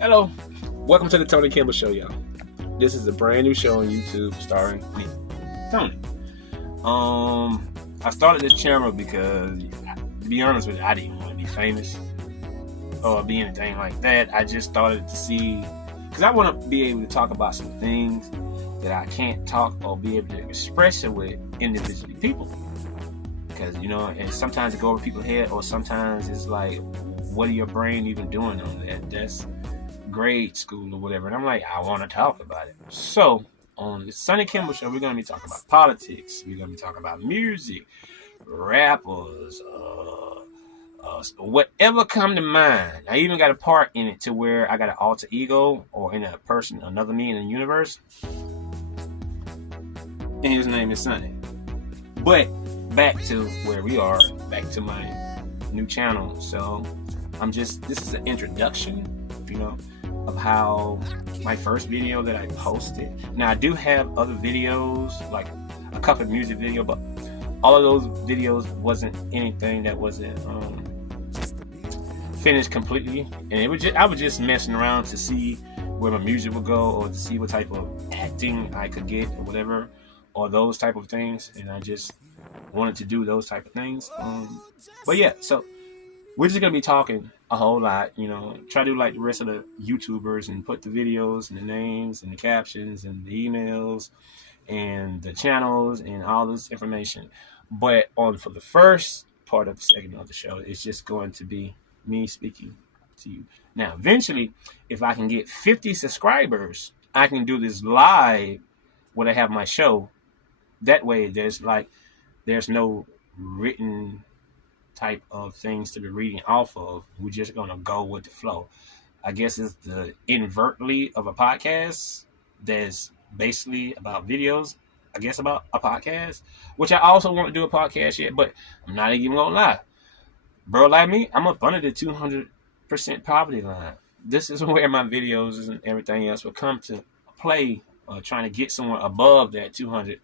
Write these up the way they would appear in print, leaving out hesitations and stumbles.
Hello, welcome to the Tony Kimbell Show, y'all. This is a brand new show on YouTube starring me, Tony. I started this channel because, to be honest with you, I didn't want to be famous or be anything like that. I just started to see, because I want to be able to talk about some things that I can't talk or be able to express it with individually people. Because, and sometimes it go over people's head, or sometimes it's like, what are your brain even doing on that? That's grade school or whatever. And I'm like, I want to talk about it. So on the Sunny Kimbell Show, we're going to be talking about politics. We're going to be talking about music, rappers, whatever come to mind. I even got a part in it to where I got an alter ego, or in a person, another me in the universe. And his name is Sunny. But back to where we are, back to my new channel. So this is an introduction, of how my first video that I posted. Now I do have other videos, like a couple of music videos, but all of those videos wasn't anything that wasn't finished completely, and I was just messing around to see where my music would go, or to see what type of acting I could get, or whatever, or those type of things. And I just wanted to do those type of things. But yeah, so we're just gonna be talking a whole lot, try to do like the rest of the YouTubers and put the videos and the names and the captions and the emails and the channels and all this information. But for the first part of the segment of the show, it's just going to be me speaking to you. Now, eventually, if I can get 50 subscribers, I can do this live when I have my show. That way, there's no written type of things to be reading off of. We're just gonna go with the flow. I guess it's the invertly of a podcast that's basically about videos. I guess about a podcast, which I also want to do a podcast yet, but I'm not even gonna lie, bro. Like me, I'm up under the 200% poverty line. This is where my videos and everything else will come to play, trying to get someone above that 200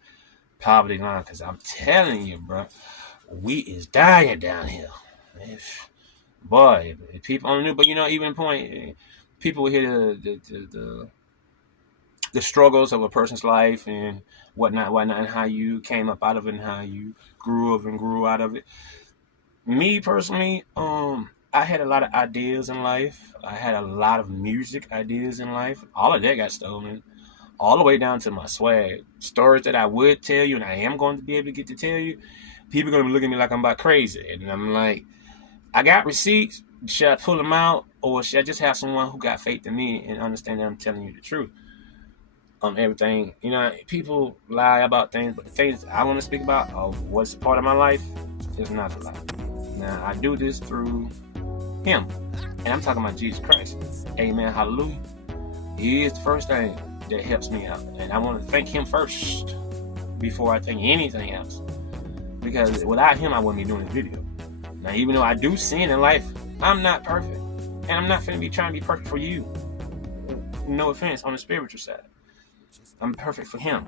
poverty line. Because I'm telling you, bro, we is dying down here. Boy, if people only knew. But even point, people will hear the struggles of a person's life and whatnot, and how you came up out of it, and how you grew up and grew out of it. Me personally, I had a lot of ideas in life. I had a lot of music ideas in life. All of that got stolen, all the way down to my swag. Stories that I would tell you, and I am going to be able to get to tell you. People are going to be looking at me like I'm about crazy. And I'm like, I got receipts. Should I pull them out? Or should I just have someone who got faith in me and understand that I'm telling you the truth on everything? People lie about things, but the things I want to speak about, what's a part of my life, is not a lie. Now, I do this through Him. And I'm talking about Jesus Christ. Amen. Hallelujah. He is the first thing that helps me out. And I want to thank Him first before I think anything else. Because without Him, I wouldn't be doing this video. Now, even though I do sin in life, I'm not perfect. And I'm not going to be trying to be perfect for you. No offense on the spiritual side. I'm perfect for Him.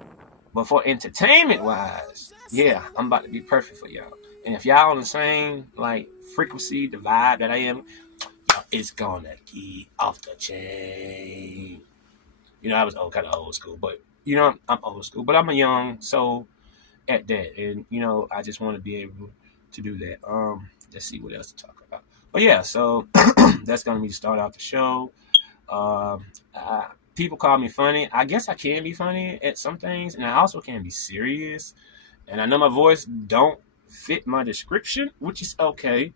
But for entertainment-wise, yeah, I'm about to be perfect for y'all. And if y'all on the same, frequency, the vibe that I am, it's going to get off the chain. I was kind of old school. But, I'm old school. But I'm a young soul at that, and I just want to be able to do that. Let's see what else to talk about. But yeah, so that's gonna be to start out the show. People call me funny. I guess I can be funny at some things, and I also can be serious. And I know my voice don't fit my description, which is okay.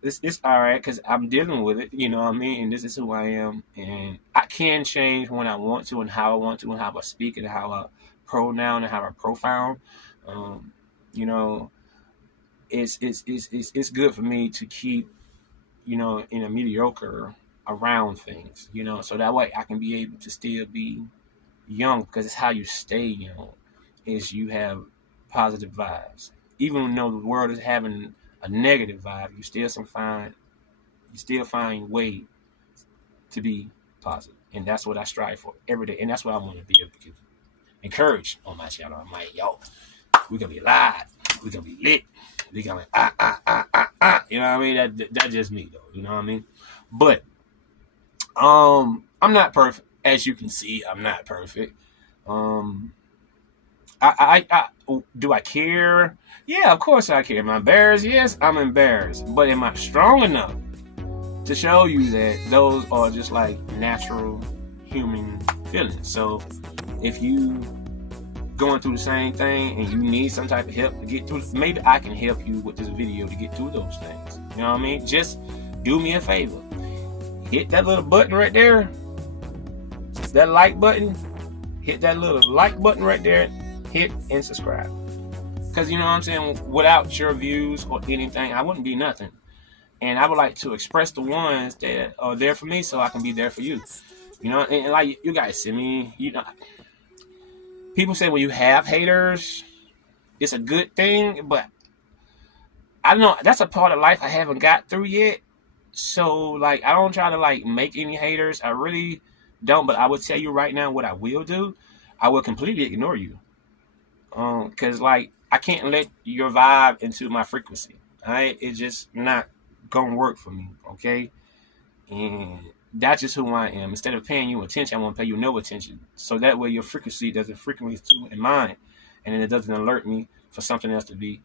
It's all right, because I'm dealing with it. You know what I mean? And this is who I am, and I can change when I want to, and how I want to, and how I speak, and how I pronoun, and how I profound. It's good for me to keep, in a mediocre around things, so that way I can be able to still be young, because it's how you stay young, is you have positive vibes. Even though the world is having a negative vibe, you still find way to be positive. And that's what I strive for every day. And that's what I want to be able to encourage on my channel. I'm like, yo, we're going to be live. We're going to be lit. We're going to You know what I mean? That's just me, though. You know what I mean? But I'm not perfect, as you can see. I'm not perfect. Um, do I care? Yeah, of course I care. Am I embarrassed? Yes, I'm embarrassed. But am I strong enough to show you that those are just like natural human feelings? So if you going through the same thing and you need some type of help to get through, maybe I can help you with this video to get through those things. You know what I mean? Just do me a favor. Hit that little button right there. That like button. Hit that little like button right there. Hit and subscribe. Because you know what I'm saying? Without your views or anything, I wouldn't be nothing. And I would like to express the ones that are there for me so I can be there for you. You know, and like you guys see me, you know, people say when you have haters, it's a good thing, but I don't know, that's a part of life I haven't got through yet. So like I don't try to like make any haters. I really don't, but I would tell you right now what I will do. I will completely ignore you. Cause like I can't let your vibe into my frequency. Alright? It's just not gonna work for me, okay? And that's just who I am. Instead of paying you attention, I want to pay you no attention. So that way your frequency doesn't frequently to in mine. And then it doesn't alert me for something else to be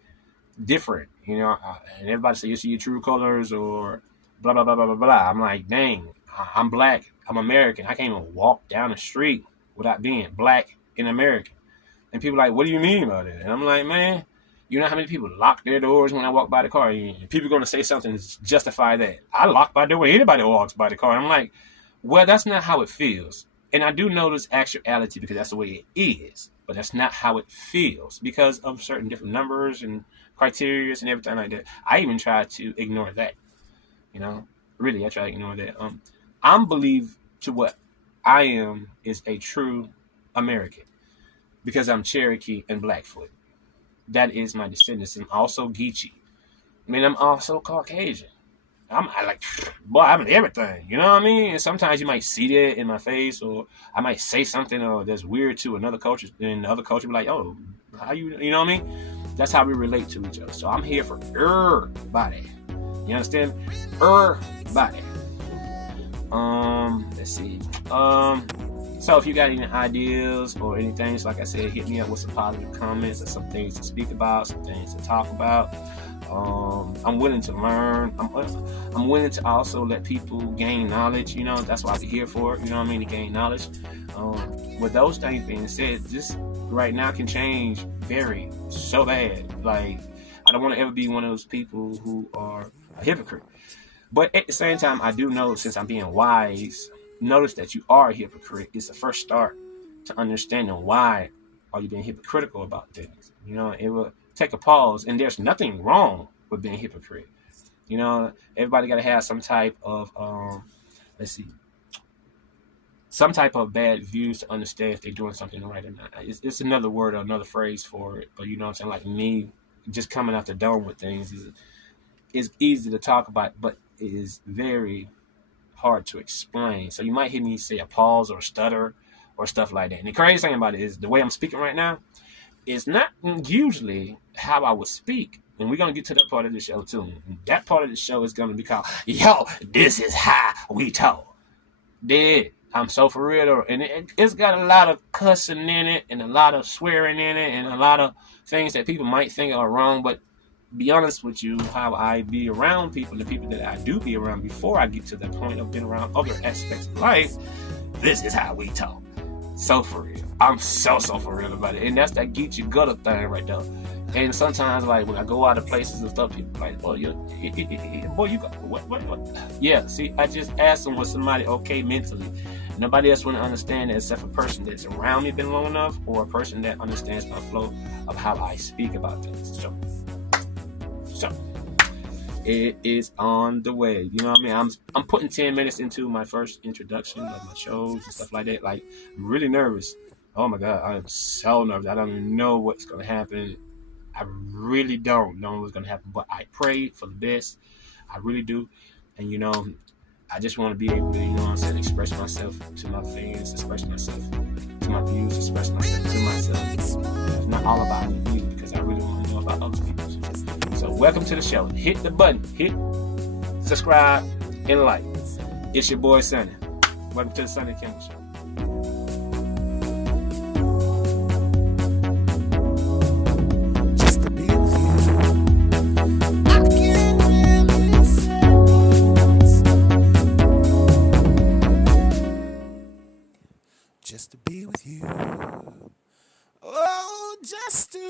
different. You know, and everybody say you see your true colors or blah, blah, blah, blah, blah, blah. I'm like, dang, I'm black. I'm American. I can't even walk down the street without being black and American. And people are like, what do you mean by that? And I'm like, man, you know how many people lock their doors when I walk by the car? And people are going to say something to justify that. I lock my door when anybody walks by the car. I'm like, well, that's not how it feels. And I do notice actuality because that's the way it is. But that's not how it feels because of certain different numbers and criteria and everything like that. I even try to ignore that. You know, really, I try to ignore that. I'm believe to what I am is a true American because I'm Cherokee and Blackfoot. That is my descendants. I'm also Geechee. I mean, I'm also Caucasian. I'm in everything. You know what I mean? And sometimes you might see that in my face, or I might say something that's weird to another culture, and the other culture be like, "Oh, how you know what I mean?" That's how we relate to each other. So I'm here for everybody. You understand? Everybody. Let's see. So if you got any ideas or anything, so like I said, hit me up with some positive comments or some things to speak about, some things to talk about. I'm willing to learn. I'm willing to also let people gain knowledge. You know, that's what I'm here for. You know what I mean? To gain knowledge. With those things being said, this right now can change very so bad. Like I don't want to ever be one of those people who are a hypocrite. But at the same time, I do know since I'm being wise, notice that you are a hypocrite. It's the first start to understanding why are you being hypocritical about things. You know, it will take a pause, and there's nothing wrong with being a hypocrite. You know, everybody got to have some type of, some type of bad views to understand if they're doing something right or not. It's another word or another phrase for it, but you know what I'm saying? Like me, just coming out the dome with things is easy to talk about, but it is very hard to explain. So you might hear me say a pause or a stutter or stuff like that. And the crazy thing about it is the way I'm speaking right now is not usually how I would speak. And we're going to get to that part of the show too. And that part of the show is going to be called, yo, this is how we talk. Dead. I'm so for real though. And it's got a lot of cussing in it and a lot of swearing in it and a lot of things that people might think are wrong. But be honest with you, how I be around people, the people that I do be around before I get to the point of being around other aspects of life, this is how we talk. So for real. I'm so for real about it. And that's that get your gutter thing right there. And sometimes like when I go out of places and stuff, people like, boy, you got what? Yeah, see, I just asked them was somebody okay mentally. Nobody else want to understand that except a person that's around me been long enough or a person that understands my flow of how I speak about things. So it is on the way. You know what I mean? I'm putting 10 minutes into my first introduction of my shows and stuff like that. Like, I'm really nervous. Oh my God, I am so nervous. I don't even know what's going to happen. I really don't know what's going to happen, but I pray for the best. I really do. And, you know, I just want to be able to, you know what I'm saying, express myself to my fans, express myself to my views, express myself to myself. It's not all about me either because I really want to know about other people. So welcome to the show. Hit the button, hit subscribe, and like. It's your boy Sonny. Welcome to the Sunday Kimbell Show. Just to be with you. I can't really say just to be with you. Oh, just to